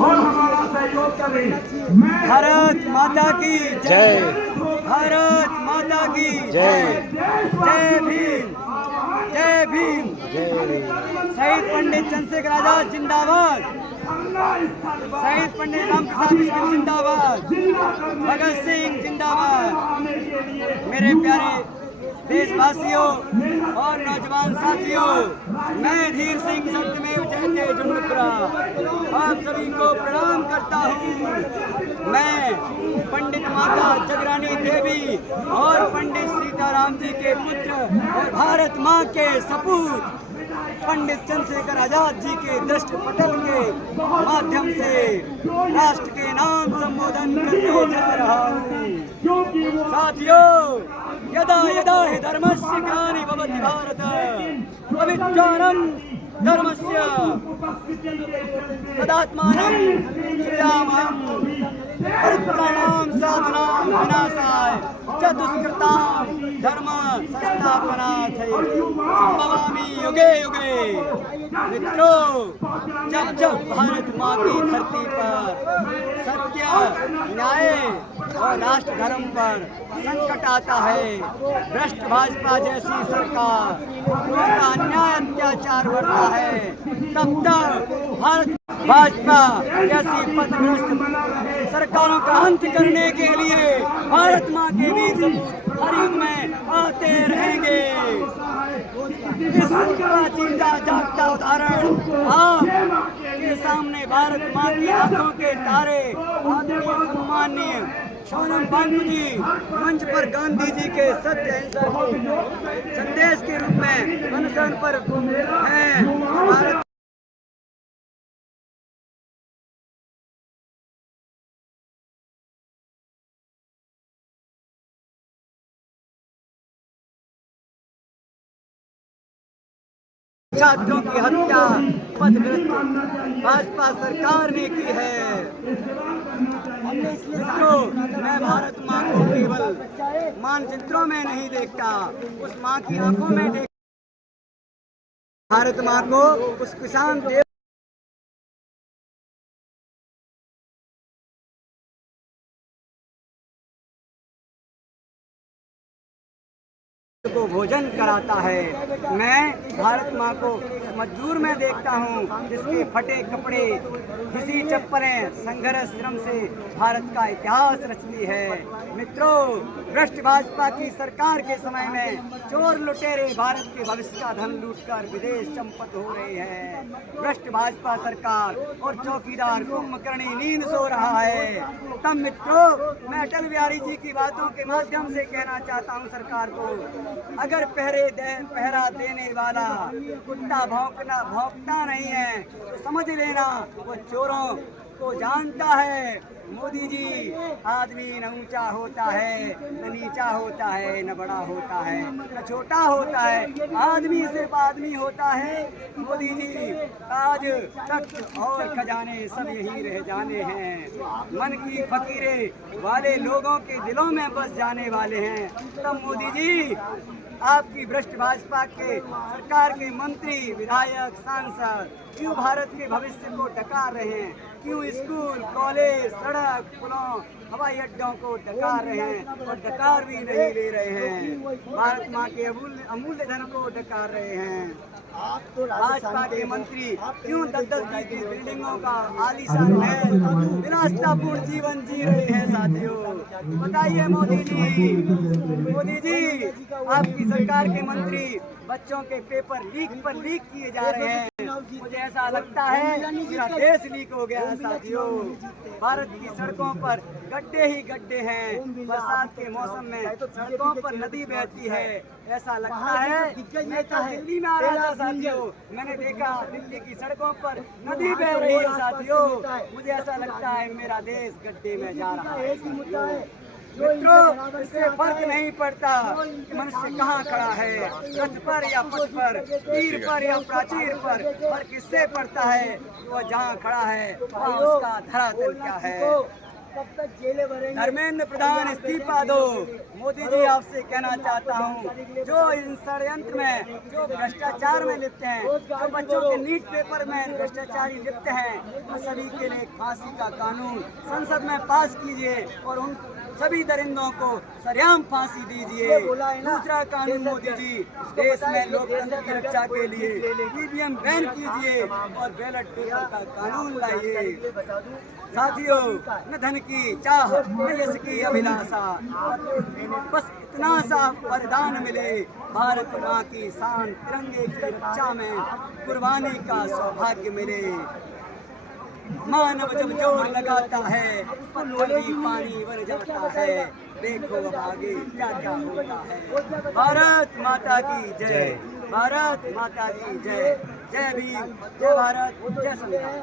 और हमारा सहयोग करें। भारत माता की जय। भारत माता की जय। जय भीम, जय भीम। शहीद पंडित चंद्रशेखर आजाद जिंदाबाद। शहीद पंडित राम प्रसाद बिस्मिल जिंदाबाद। भगत सिंह जिंदाबाद। मेरे प्यारे देशवासियों और नौजवान साथियों, मैं धीर सिंह सत्यमेव जयते जुन्नुपुरा आप सभी को प्रणाम करता हूँ। मैं पंडित माता जगरानी देवी और पंडित सीताराम जी के पुत्र और भारत माँ के सपूत पंडित चंद्रशेखर आजाद जी के दृष्टि पटल के माध्यम से राष्ट्र के नाम संबोधन करने जा रहा हूँ। साथियों, यदा यदा हि धर्मस्य ग्लानि भवति भारत अविज्ञानं धर्मस्य तदात्मानं सृजाम्यहम् परित्राणां साधूनां विनाशाय च दुष्कृतां धर्म संस्थापनार्थै संभवामि युगे युगे। मित्रों, जब जब भारत माँ की धरती पर सत्य, न्याय और राष्ट्र धर्म पर संकट आता है, भ्रष्ट भाजपा जैसी सरकार का अन्याय अत्याचार बढ़ता है, तब तक भारत भाजपा जैसी पथभ्रष्ट सरकारों का अंत करने के लिए भारत माँ के वीर सपूत हर युग में आते रहेंगे। इसका जिंदा जागता उदाहरण आप के सामने भारत माँ की आंखों के तारे सम्माननीय सोनम बांगू जी मंच पर गांधी जी के सत्य अहिंसा के संदेश के रूप में अनशन पर हैं। भारत छात्रों की हत्या पथभ्रष्ट भाजपा सरकार ने की है। मित्रों, मैं भारत माँ को केवल मानचित्रों में नहीं देखता, उस माँ की आंखों में देखता। भारत माँ को उस किसान देव को भोजन कराता है। मैं भारत माँ को मजदूर में देखता हूँ जिसके फटे कपड़े, घिसी चप्पलें संघर्ष श्रम से भारत का इतिहास रचती है। मित्रों, भ्रष्ट भाजपा की सरकार के समय में चोर लुटेरे भारत के भविष्य का धन लूटकर विदेश चंपत हो रहे हैं। भ्रष्ट भाजपा सरकार और चौकीदार कुंभकर्णी नींद सो रहा है। तब मित्रों, मैं अटल बिहारी जी की बातों के माध्यम से कहना चाहता हूँ सरकार को, अगर पहरा देने वाला कुत्ता भौंकता नहीं है तो समझ लेना वो चोरों को जानता है। मोदी जी, आदमी न ऊंचा होता है, न नीचा होता है, न बड़ा होता है, न छोटा होता है, आदमी सिर्फ आदमी होता है। मोदी जी, आज तख्त और खजाने सब यही रह जाने हैं, मन की फकीरे वाले लोगों के दिलों में बस जाने वाले हैं। तब मोदी जी, आपकी भ्रष्ट भाजपा के सरकार के मंत्री, विधायक, सांसद क्यों भारत के भविष्य को डकार रहे हैं? क्यों स्कूल, कॉलेज, सड़क, पुलों, हवाई अड्डों को डकार रहे हैं और डकार भी नहीं ले रहे हैं? भारत माँ के अमूल्य धन को डकार रहे हैं। भाजपा के मंत्री क्यों 10-10 की बिल्डिंगों का आलीशान महल, विलासतापूर्ण जीवन जी रहे हैं? साथियों, बताइए मोदी जी, आपकी सरकार के मंत्री बच्चों के पेपर लीक पर लीक किए जा रहे हैं। मुझे ऐसा लगता है पूरा देश लीक हो गया है। साथियों, भारत की सड़कों पर गड्ढे ही गड्ढे हैं। बरसात के मौसम में सड़कों पर नदी बहती है। ऐसा लगता है, मैं तो दिल्ली में आ रहा था साथियों, मैंने देखा दिल्ली की सड़कों पर नदी बह रही है। साथियों, मुझे ऐसा लगता है मेरा देश गड्ढे में जा रहा है। मित्रों, इससे फर्क नहीं पड़ता कि मनुष्य कहाँ खड़ा है, रथ पर या पथ पर, तीर पर या प्राचीर पर, फर्क इससे पड़ता है कि वह जहाँ खड़ा है वहाँ उसका धरातल क्या है। कब तक जेलें भरेंगे? धर्मेंद्र प्रधान इस्तीफा दो। मोदी जी आपसे कहना चाहता हूँ, जो इन षड्यंत्र में, जो भ्रष्टाचार में लिप्त हैं, जो बच्चों के नीट पेपर में भ्रष्टाचारी लिप्त हैं, उन सभी के लिए फांसी का कानून संसद में पास कीजिए और उन सभी दरिंदों को सरेआम फांसी दीजिए। दूसरा कानून मोदी जी, देश में लोकतंत्र की रक्षा के लिए ईवीएम बैन कीजिए और बैलेट पेपर का कानून लाइए। साथियों, न धन की चाह न यश की अभिलाषा, बस इतना सा वरदान मिले, भारत माँ की शान तिरंगे की रक्षा में कुर्बानी का सौभाग्य मिले। मानव जब जोर लगाता है, पत्थर भी पानी बन जाता है। देखो अब आगे क्या क्या होता है। भारत माता की जय, भारत माता की जय। जय भीम, जय भारत, जय संविधान।